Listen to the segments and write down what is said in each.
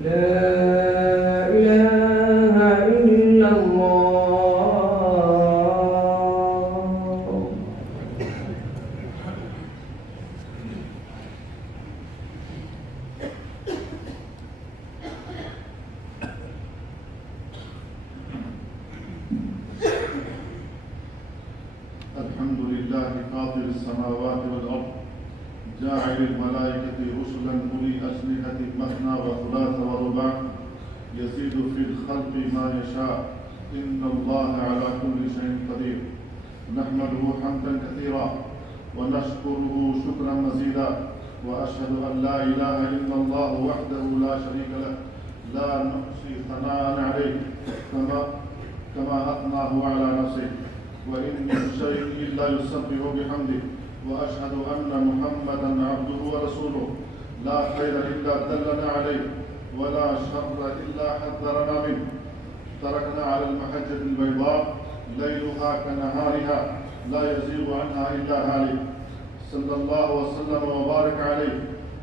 إله إلا الله. الحمد لله فاطر السماوات والأرض جاعل الملائكة رسلا أولي أجنحة مثنى وثلاث ورباع يزيد في الخلق ما يشاء إن الله على كل شيء قدير. نحمده حمدا كثيرا ونشكره شكرا مزيدا، وأشهد أن لا إله إلا الله وحده لا شريك له لا نحصي ثناء عليه كما أثناه على نفسه، وإن من شيء إلا يسبح بحمده، وأشهد أن محمدا عبده ورسوله لا خير إلا دلنا عليه ولا شر إلا حذرنا منه. تركنا على المحجة البيضاء ليلها كنهارها لا يزيغ عنها إلا هالك، صلى الله وسلم وبارك عليه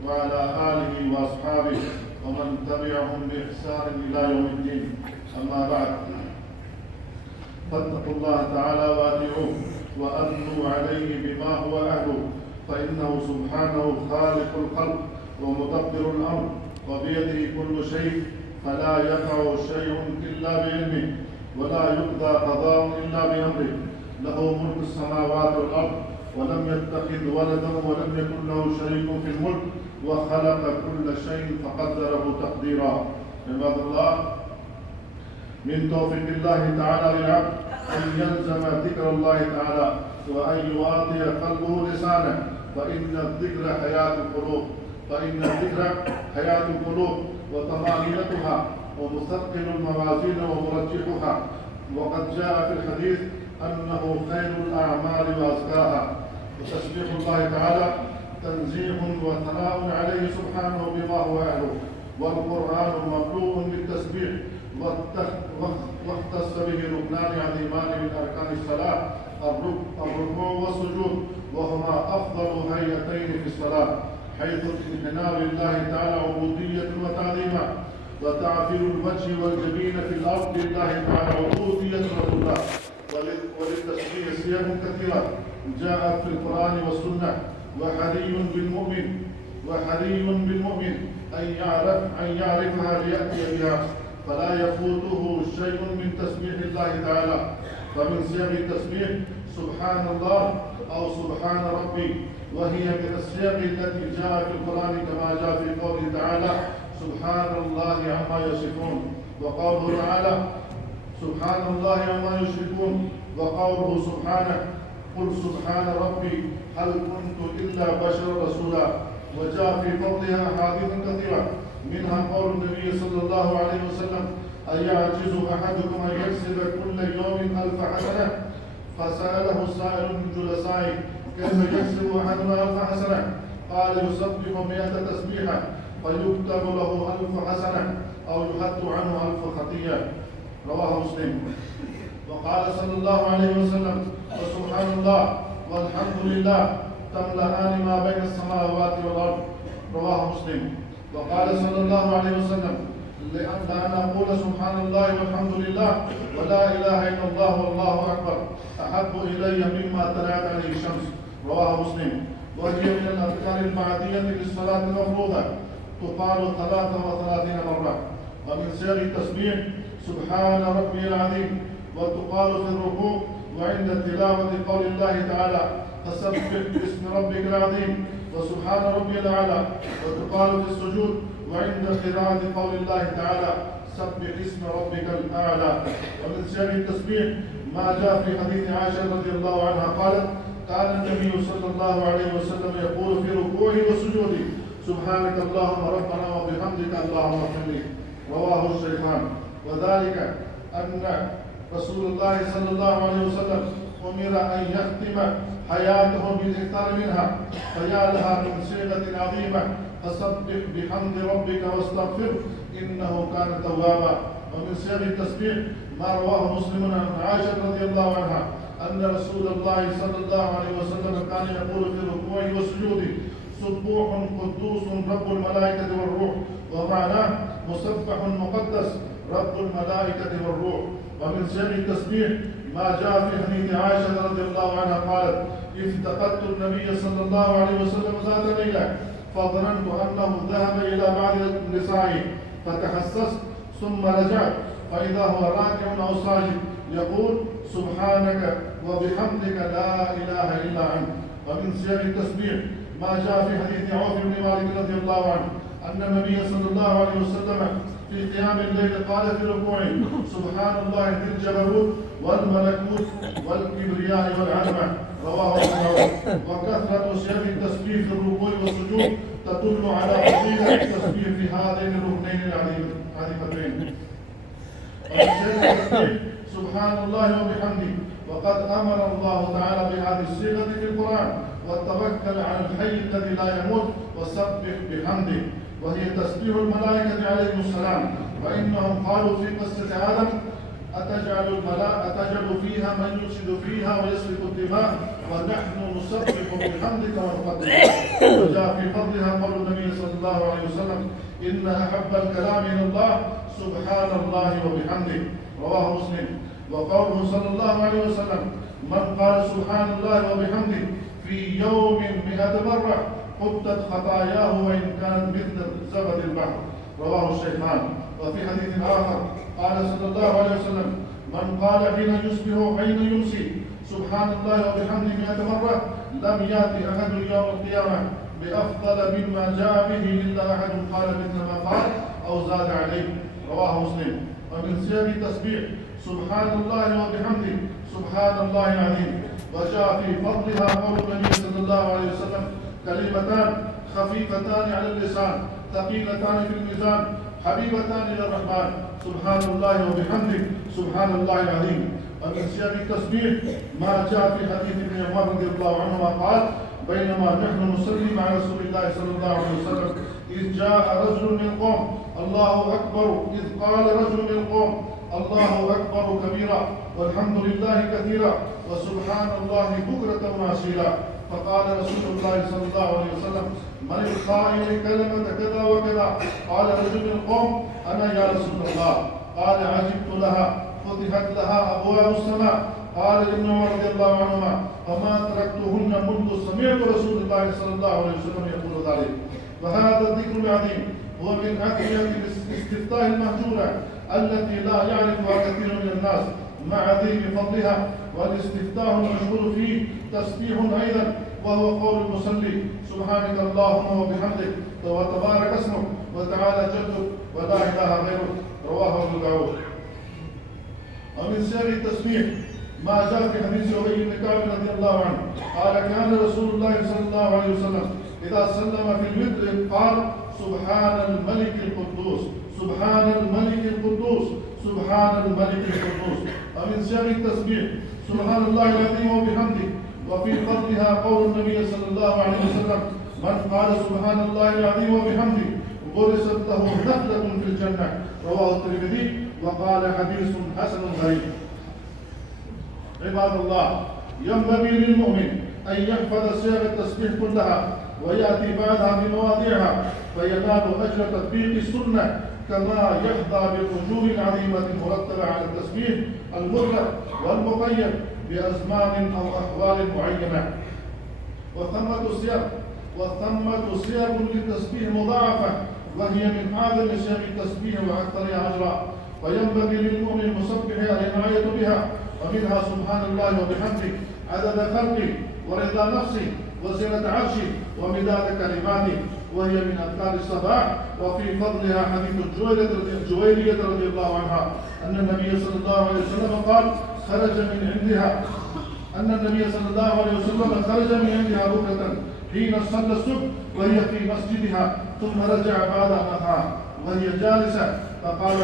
وعلى آله وأصحابه ومن تبعهم بإحسان إلى يوم الدين. أما بعد، فاتقوا الله تعالى وأطيعوه وأثنوا عليه بما هو أهله، فإنه سبحانه خالق الخلق ومدبر الأمر، وبيده كل شيء، فلا يقع شيء إلا بعلمه ولا يقضى قضاء إلا بأمره. له ملك السماوات والأرض ولم يتخذ ولدا ولم يكن له شريك في الملك وخلق كل شيء فقدره تقديرا. عباد الله، من توفيق الله تعالى للعبد أن يلزم ذكر الله تعالى وأن يواطي قلبه لسانه، فإن الذكر حياة القلوب وطمأنينتها ومثقل الموازين ومرجحها. وقد جاء في الحديث أنه خير الأعمال وأزكاها. وتسبيح الله تعالى تنزيه وثناء عليه سبحانه بما هو أهله، والقرآن مملوء بالتسبيح، واختص به ركنان عظيمان من أركان الصلاة، الركوع والسجود، وهما أفضل هيئتين في الصلاة، حيث الانحناء لله تعالى عبودية وتعظيما، وتعفير الوجه والجبين في الأرض لله تعالى عبودية وذلة. وللتسبيح سير كثيرة جاءت في القرآن والسنة، وحري بالمؤمن أن يعرفها ليأتي بها، فلا يفوته شيء من تسبيح الله تعالى. فمن صيغ التسبيح سبحان الله أو سبحان ربي، وهي من الصيغ التي جاء في القرآن كما جاء في قوله تعالى سبحان الله عما يصفون، وقوله تعالى سبحان الله عما يشركون، وقوله سبحانه قل سبحان ربي هل كنت إلا بشرا رسولا. وجاء في فضلها أحاديث كثيرة، منها قول النبي صلى الله عليه وسلم أيعجز أحدكم أن يكسب كل يوم 1000 حسنة؟ فسأله سائل من جلسائه كيف يكسب أحدنا 1000 حسنة؟ قال يسبح 100 تسبيحة فيكتب له 1000 حسنة أو يحط عنه 1000 خطيئة. رواه مسلم. وقال صلى الله عليه وسلم وسبحان الله والحمد لله تملأان ما بين السماوات والأرض. رواه مسلم. وقال صلى الله عليه وسلم لأن أقول سبحان الله والحمد لله ولا إله إلا الله والله أكبر أحب إلي مما طلعت عليه الشمس. رواه مسلم. وهي من الأذكار المعدية للصلاة المفروضة، تقال 33 مرة. ومن سير التسبيح سبحان ربي العظيم، وتقال في الركوع وعند تلاوة قول الله تعالى فسبح باسم ربك العظيم وسبحان ربي الأعلى، وتقال في السجود وعند قراءة قول الله تعالى سبح اسم ربك الأعلى. ومن سير التسبيح ما جاء في حديث عائشة رضي الله عنها قالت كان النبي صلى الله عليه وسلم يقول في ركوعه وسجوده سبحانك اللهم ربنا وبحمدك اللهم اغفر لي. رواه الشيخان. وذلك أن رسول الله صلى الله عليه وسلم أمر أن يختم حياته بالإكثار منها، فيا لها من صيغة عظيمة فسبح بحمد ربك واستغفره إنه كان توابا. ومن صيغ التسبيح ما رواه مسلم عن عائشة رضي الله عنها أن رسول الله صلى الله عليه وسلم كان يقول في ركوعه وسجوده سبوح قدوس رب الملائكة والروح ومعناه مسبح مقدس رب الملائكة والروح. ومن سر التسبيح ما جاء في حديث عائشة رضي الله عنها قالت: افتقدت النبي صلى الله عليه وسلم ذات ليلة فظننت أنه ذهب إلى بعض نسائه فتحسست ثم رجعت فإذا هو راكع أو ساجد يقول: سبحانك وبحمدك لا إله إلا أنت. ومن سير التسبيح ما جاء في حديث عوف بن مالك رضي الله عنه أن النبي صلى الله عليه وسلم في قيام الليل قال في ركوعه: سبحان الله ذي الجبروت والملكوت والكبرياء والعظمة. رواه مسلم. وكثرة سير التسبيح في الركوع والسجود تدل على فضيلة التسبيح في هذين الركنين العظيمتين. ومن سير التسبيح سبحان الله وبحمده. وقد أمر الله تعالى بهذه الصيغة في القرآن: وتوكل على الحي الذي لا يموت وسبح بحمده. وهي تسبيح الملائكة عليهم السلام، فإنهم قالوا في قصة آدم: أتجعل فيها من يفسد فيها ويسفك الدماء ونحن نسبح بحمدك ونقدس. وجاء في فضلها قول النبي صلى الله عليه وسلم: إن أحب الكلام إلى الله سبحان الله وبحمده. رواه مسلم. وقوله صلى الله عليه وسلم: من قال سبحان الله وبحمده في يوم 100 مرة حطت خطاياه وإن كانت مثل زبد البحر. رواه الشيخان. وفي حديث آخر قال صلى الله عليه وسلم: من قال حين يصبح وحين يمسي سبحان الله وبحمده 100 مرة لم يأتي أحد يوم القيامة بأفضل مما جاء به إلا أحد قال مثل ما قال أو زاد عليه. رواه مسلم. ومن سير التسبيح سبحان الله وبحمده سبحان الله العظيم. وجاء في فضلها قول النبي صلى الله عليه وسلم: كلمتان خفيفتان على اللسان ثقيلتان في الميزان حبيبتان إلى الرحمن سبحان الله وبحمده سبحان الله العظيم. ومن سير التسبيح ما جاء في حديث ابن عمر رضي الله عنهما قال: بينما نحن نصلي مع رسول الله صلى الله عليه وسلم إذ جاء رجل من القوم الله أكبر، إذ قال رجل من القوم الله أكبر كبيرا والحمد لله كثيرا وسبحان الله بكرة وأصيلا. فقال رسول الله صلى الله عليه وسلم: من القائل كلمة كذا وكذا؟ قال رجل من القوم: أنا يا رسول الله. قال: عجبت لها، فتحت لها أبواب السماء. قال ابن عمر رضي الله عنهما: فما تركتهن منذ سمعت رسول الله صلى الله عليه وسلم يقول ذلك. وهذا الذكر العظيم هو من أدعية الاستفتاح المهجورة التي لا يعرفها كثير من الناس مع عظيم فضلها. والاستفتاح المشهور فيه تسبيح أيضا، وهو قول المصلي: سبحانك اللهم وبحمدك وتبارك اسمك وتعالى جدك ولا إله غيرك. رواه أبو داود. ومن سير التسبيح ما جاء في حديث أبي بن كعب رضي الله عنه قال: كان رسول الله صلى الله عليه وسلم إذا سلم في الوتر قال: سبحان الملك القدوس سبحان الملك القدوس سبحان الملك القدوس. ومن سير التسبيح سبحان الله العظيم وبحمده. وفي فضلها قول النبي صلى الله عليه وسلم: من قال سبحان الله العظيم وبحمده غرست له نخلة في الجنة. رواه الترمذي وقال: حديث حسن غريب. عباد الله، ينبغي للمؤمن أن يحفظ سير التسبيح كلها ويأتي بعدها بمواضيعها فينال أجر تطبيق السنة، كما يحظى بالأجور العظيمة المرتبة على التسبيح المطلق والمقيد بأزمان أو أحوال معينة. وثمة سير للتسبيح مضاعفة، وهي من أعظم سير التسبيح وأكثرها أجرا، فينبغي للمؤمن المسبح العناية بها. ومنها سبحان الله وبحمده عدد خلقه ورضا نفسه وزنة عرشه ومداد كلماته، وهي من أذكار الصباح. وفي فضلها حديث الجويرية رضي الله عنها أن النبي صلى الله عليه وسلم قال: خرج من عندها بكرة حين صلى الصبح وهي في مسجدها، ثم رجع بعد أنها وهي جالسة فقال: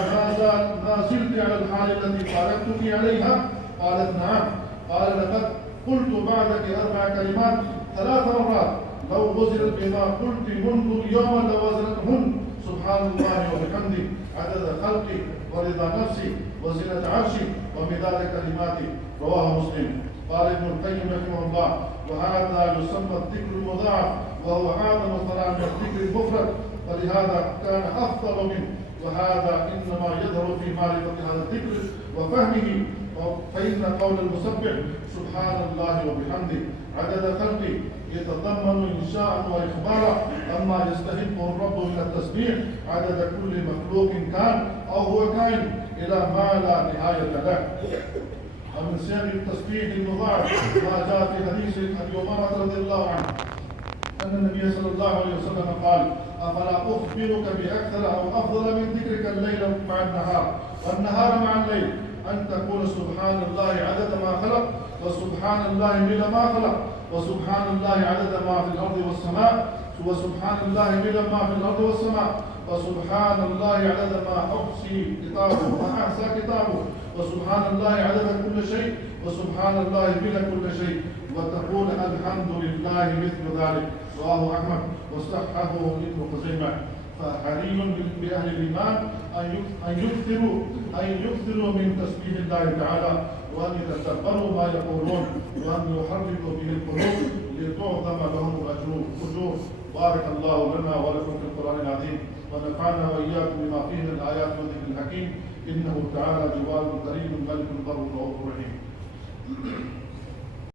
ما زلت على الحال التي فارقتك عليها؟ قالت: نعم. قال: لقد قلت بعدك 4 كلمات 3 مرات، لو وزنت بما قلت منذ اليوم لوزنتهن: سبحان الله وبحمده عدد خلقي ورضا نفسي وزنة عرشي ومداد كلماتي. رواه مسلم. قال ابن القيم رحمه الله: وهذا يسمى الذكر المضاعف، وهو أعظم صلاة من الذكر المفرد، فلهذا كان أفضل منه. وهذا إنما يظهر في معرفة هذا الذكر وفهمه. فإن قول المسبح سبحان الله وبحمده عدد خلقه يتضمن إنشاء وإخبارا أما يستحقه الرب من التسبيح عدد كل مخلوق كان أو هو كائن إلى ما لا نهاية له. ومن سياق التسبيح المضاعف ما جاء في حديث أبي أمامة رضي الله عنه أن النبي صلى الله عليه وسلم قال: أفلا أخبرك بأكثر أو أفضل من ذكرك الليل مع النهار والنهار مع الليل أن تقول سبحان الله عدد ما خلق وسبحان الله ملء ما خلق وسبحان الله عدد ما في الأرض والسماء وسبحان الله ملء ما في الأرض والسماء وسبحان الله عدد ما أحصي كتابه وأحصى كتابه وسبحان الله عدد كل شيء وسبحان الله ملء كل شيء وتقول الحمد لله مثل ذلك. رواه أحمد وصححه ابن خزيمة. فحري بأهل الإيمان أن يكثروا من تسبيح الله تعالى وأن يتدبروا ما يقولون وأن يحركوا به القلوب لتعظم لهم الأجور. بارك الله لنا ولكم في القرآن العظيم ونفعنا وإياكم بما فيه من الآيات والذكر الحكيم. إنه تعالى جواد كريم ملك بر رؤوف رحيم.